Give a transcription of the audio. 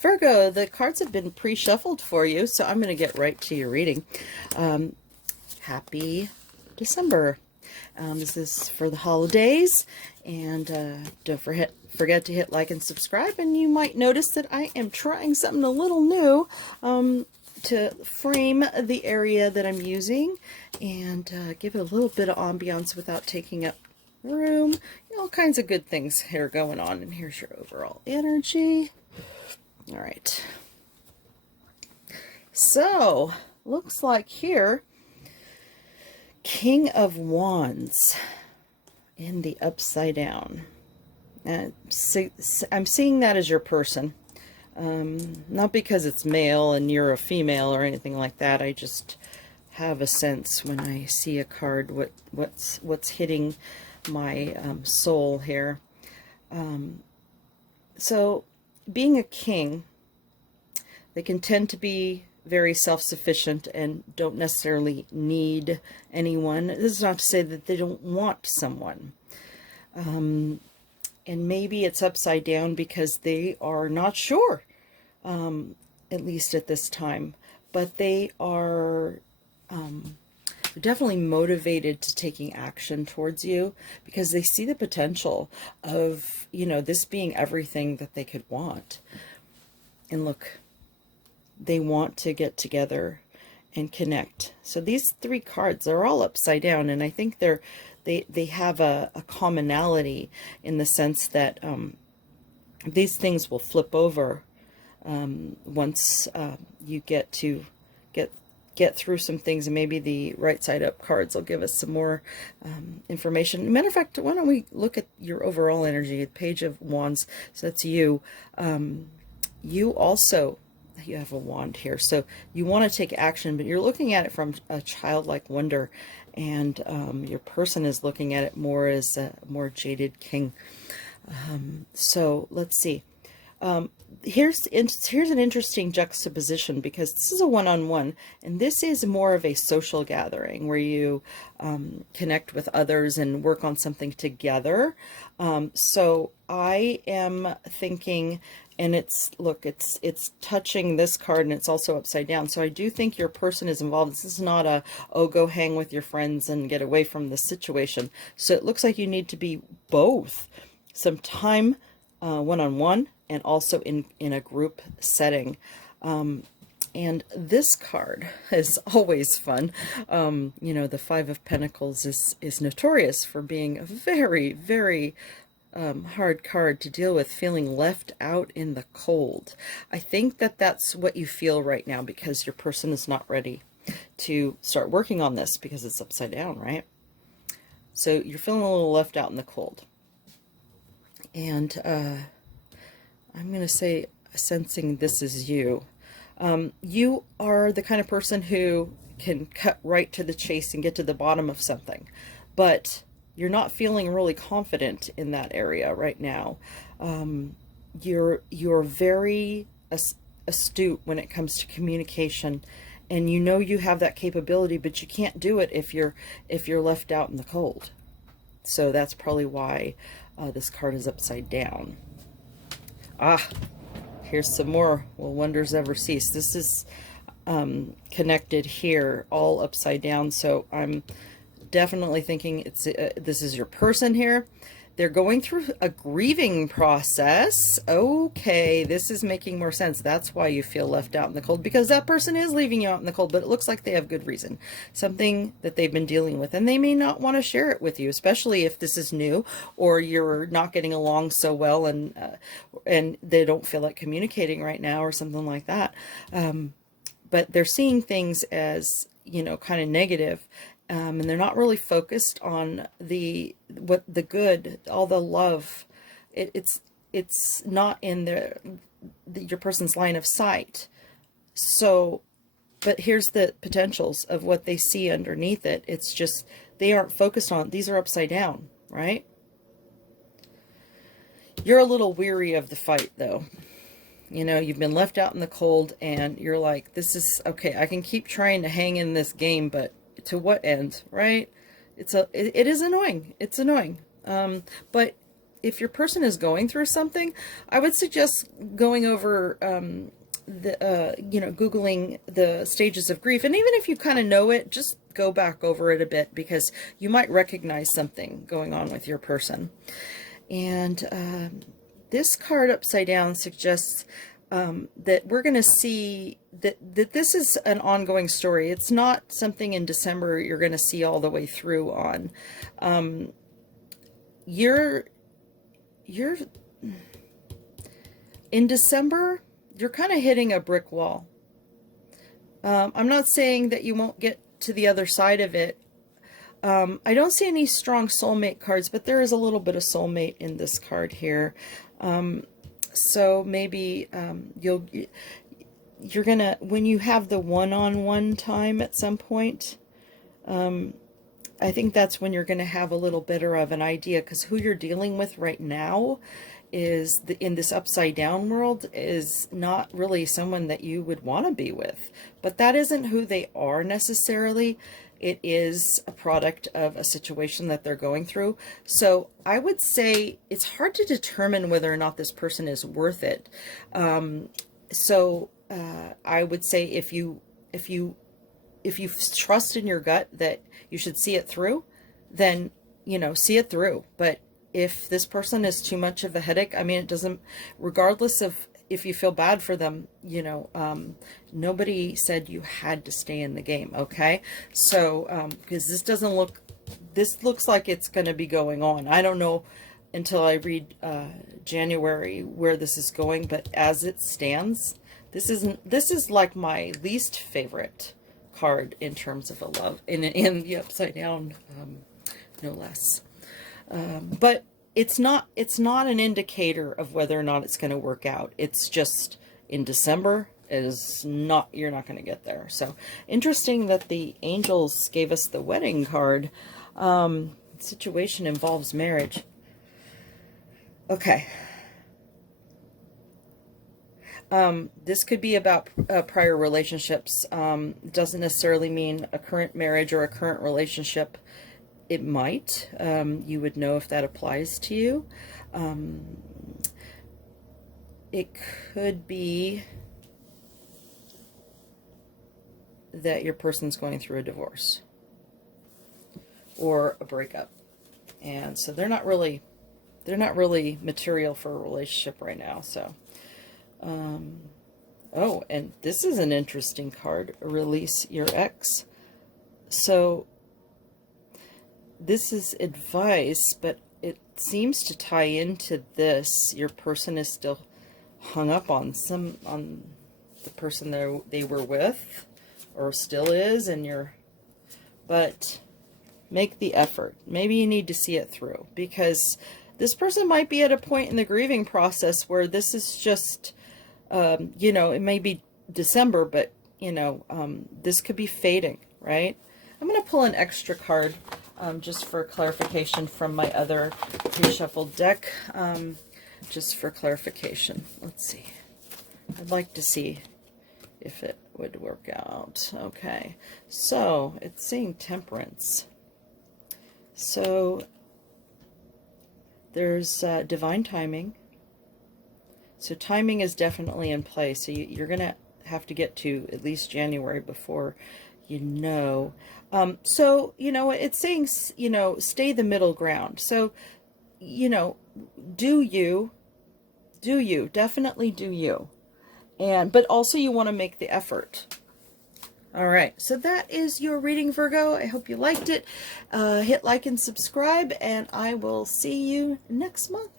Virgo, the cards have been pre-shuffled for you, so I'm going to get right to your reading. Happy December. This is for the holidays, and don't forget to hit like and subscribe, and you might notice that I am trying something a little new to frame the area that I'm using and give it a little bit of ambiance without taking up room. You know, all kinds of good things here going on, and here's your overall energy. All right, so looks like here, King of Wands in the upside down. I'm seeing that as your person, not because it's male and you're a female or anything like that. I just have a sense when I see a card what's hitting my soul here. So being a king, they can tend to be very self-sufficient and don't necessarily need anyone. This is not to say that they don't want someone. And maybe it's upside down because they are not sure, at least at this time. But they are definitely motivated to taking action towards you because they see the potential of, you know, this being everything that they could want. And look, they want to get together and connect. So these three cards are all upside down, and I think they have a commonality in the sense that these things will flip over once you get to get through some things, and maybe the right side up cards will give us some more information. Matter of fact, why don't we look at your overall energy, Page of Wands. So that's you. You also, you have a wand here, so you want to take action, but you're looking at it from a childlike wonder, and your person is looking at it more as a more jaded king. So let's see. Here's an interesting juxtaposition, because this is a one-on-one, and this is more of a social gathering where you connect with others and work on something together. So I am thinking, and it's touching this card, and it's also upside down. So I do think your person is involved. This is not a, oh, go hang with your friends and get away from this situation. So it looks like you need to be both. Some time one-on-one and also in a group setting. And this card is always fun. You know, the Five of Pentacles is notorious for being a very, very hard card to deal with, feeling left out in the cold. I think that that's what you feel right now because your person is not ready to start working on this because it's upside down, right? So you're feeling a little left out in the cold. And I'm going to say, sensing this is you. You are the kind of person who can cut right to the chase and get to the bottom of something, but you're not feeling really confident in that area right now. You're very astute when it comes to communication, and you know you have that capability, but you can't do it if you're left out in the cold. So that's probably why this card is upside down. Here's some more. Will wonders ever cease? This is connected here, all upside down. So I'm definitely thinking it's this is your person here. They're going through a grieving process. Okay, this is making more sense. That's why you feel left out in the cold, because that person is leaving you out in the cold, but it looks like they have good reason. Something that they've been dealing with, and they may not want to share it with you, especially if this is new or you're not getting along so well, and they don't feel like communicating right now or something like that. But they're seeing things as, you know, kind of negative. And they're not really focused on the good, all the love. It's not in your person's line of sight. So, but here's the potentials of what they see underneath it. It's just they aren't focused on. These are upside down, right? You're a little weary of the fight, though. You know, you've been left out in the cold, and you're like, this is okay. I can keep trying to hang in this game, but to what end, right? It is annoying. It's annoying. But if your person is going through something, I would suggest going over Googling the stages of grief. And even if you kind of know it, just go back over it a bit, because you might recognize something going on with your person. And this card upside down suggests that we're going to see that this is an ongoing story. It's not something in December you're going to see all the way through on. You're in December, you're kind of hitting a brick wall. I'm not saying that you won't get to the other side of it. I don't see any strong soulmate cards, but there is a little bit of soulmate in this card here. So maybe you're gonna, when you have the one-on-one time at some point, I think that's when you're going to have a little better of an idea, because who you're dealing with right now is in this upside down world is not really someone that you would want to be with. But that isn't who they are necessarily. It is a product of a situation that they're going through. So I would say it's hard to determine whether or not this person is worth it. I would say if you trust in your gut that you should see it through, then, see it through. But if this person is too much of a headache, I mean, it doesn't, regardless of if you feel bad for them, nobody said you had to stay in the game, okay? So, because this looks like it's going to be going on. I don't know until I read January where this is going, but as it stands, this is like my least favorite card in terms of a love in the upside down, no less. But it's not an indicator of whether or not it's going to work out. It's just in December you're not going to get there. So interesting that the angels gave us the wedding card. Situation involves marriage. Okay. This could be about prior relationships. Doesn't necessarily mean a current marriage or a current relationship. It might. You would know if that applies to you. It could be that your person's going through a divorce or a breakup. And so they're not really material for a relationship right now. So, oh, and this is an interesting card, release your ex. So this is advice, but it seems to tie into this. Your person is still hung up on the person they were with, or still is, but make the effort. Maybe you need to see it through, because this person might be at a point in the grieving process where this is just, it may be December, but, this could be fading, right? I'm going to pull an extra card just for clarification from my other pre-shuffled deck, just for clarification. Let's see. I'd like to see if it would work out. Okay, so it's saying temperance. So there's divine timing. So timing is definitely in play. So you're going to have to get to at least January before so, it's saying, stay the middle ground. So, do you, definitely do you. But also you want to make the effort. All right. So that is your reading, Virgo. I hope you liked it. Hit like and subscribe, and I will see you next month.